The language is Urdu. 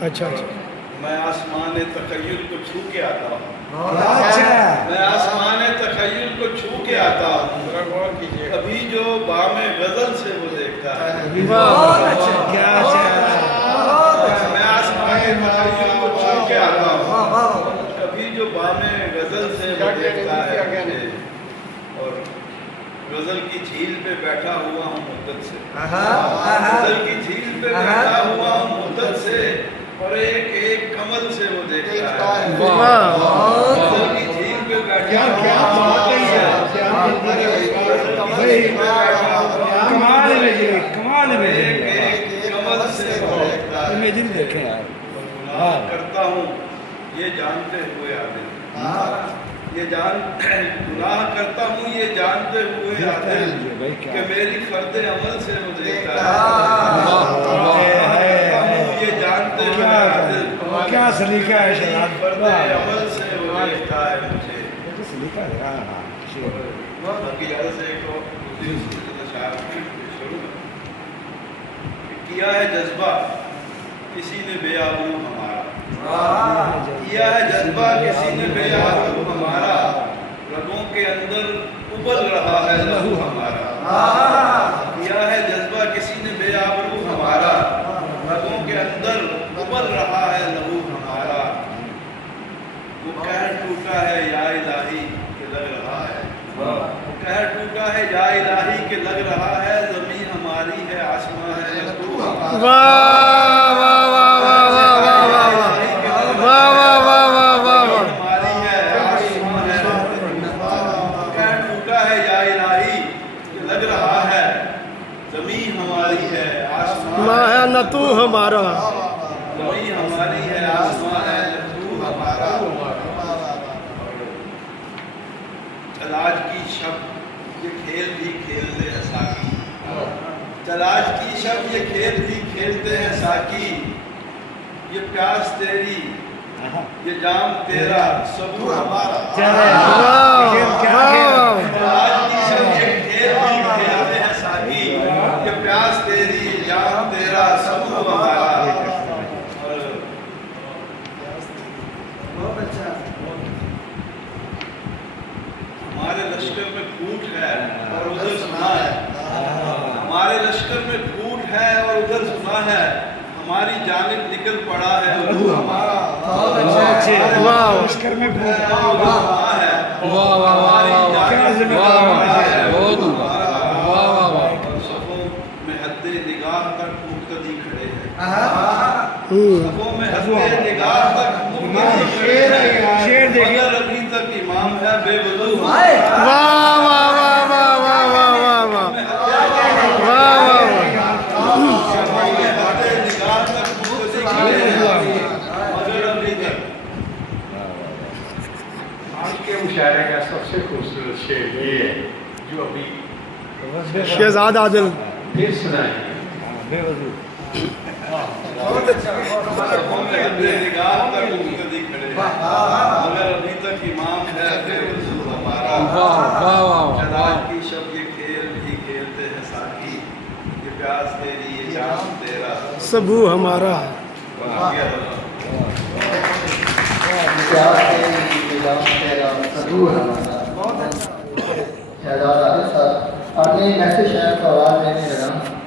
اچھا اچھا میں آسمان تخیل کو چھو کے آتا ہوں، اچھا میں آسمان تخیل کو چھو کے آتا ہوں، کبھی جو بام غزل سے وہ دیکھتا ہے، کیا اچھا میں آسمان تخیل کو چھو کے آتا ہوں، کبھی جو بام غزل سے وہ دیکھتا ہے مجھے، اور غزل کی جھیل پہ بیٹھا ہوا ہوں مدت سے، غزل کی جھیل پہ بیٹھا ہوا ہوں مدت سے، اور ایک ایک کمل سے وہ دیکھتا ہے، غزل کی جھیل پہ بیٹھا ہوا ہوں مدت سے، کمال ہے جی کمال ہے ایک ایک کمل سے وہ دیکھتا ہے، امیجن دیکھیں یار گناہ کرتا ہوں یہ جانتے ہوئے عادل، گناہ کرتا ہوں یہ جانتے ہوئے عادل کہ میری فرد عمل سے وہ دیکھتا ہے، یہ جانتے ہوئے عادل کیا سلیقہ ہے شہزاد فرد عمل سے وہ دیکھتا ہے مجھے، سلیقہ ہے باقی جگہ سے ایک اور شعر شروع کیا ہے جذبہ کسی نے بے آبرو ہمارا، کیا ہے جذبہ کسی نے بے آبرو ہمارا، رگوں کے اندر ابل رہا ہے لہو ہمارا، کیا ہے جذبہ کسی نے بے آبرو ہمارا، رگوں کے اندر ابل رہا ہے لہو ہمارا، وہ قہر ٹوٹا ہے یا الہی کہ لگ رہا ہے، وہ قہر ٹوٹا ہے یا الہی کہ لگ رہا ہے، زمین ہماری ہے آسمان ہے تو ہمارا، نہ تو ہمارا زمین ہماری ہے آسمان ہے تو ہمارا، تلاش کی شب یہ کھیل بھی کھیلتے ہیں ساقی، تلاش کی شب یہ کھیل بھی کھیلتے ہیں ساقی، یہ پیاس تیری یہ جام تیرا سبو ہمارا، تلاش کی شب یہ کھیل بھی کھیلتے ہیں ساقی، یہ پیاس تیری یہ جام تیرا سبو ہمارا، ہمارے لشکر میں پھوٹ ہے اور ادھر سنا ہے، ہمارے لشکر میں پھوٹ ہے اور ادھر سنا ہے، ہماری جانب نکل پڑا ہے لہو ہمارا، لشکر میں ادھر سنا ہے، ہماری جانب نکل پڑا ہے لہو ہمارا، صفوں میں حد نگاہ تک مقتدی کھڑے ہیں، صفوں میں حد نگاہ تک مقتدی کھڑے ہیں، مگر ابھی تک امام ہے بے وضو مشاعرے کا سب سے خوبصورت شعر یہ ہے جو ابھی شہزاد عادل پھر سنائیں بے وضو، صفوں میں حد نگاہ تک مقتدی کھڑے ہیں، مگر ابھی تک امام ہے بے وضو ہمارا، جلال کی شب یہ کھیل بھی کھیلتے ہیں ساقی، یہ پیاس تیری یہ جام تیرا سبو ہمارا شہزاد عادل صاحب آپ نے ایسے شعر کو آواز دینے لگا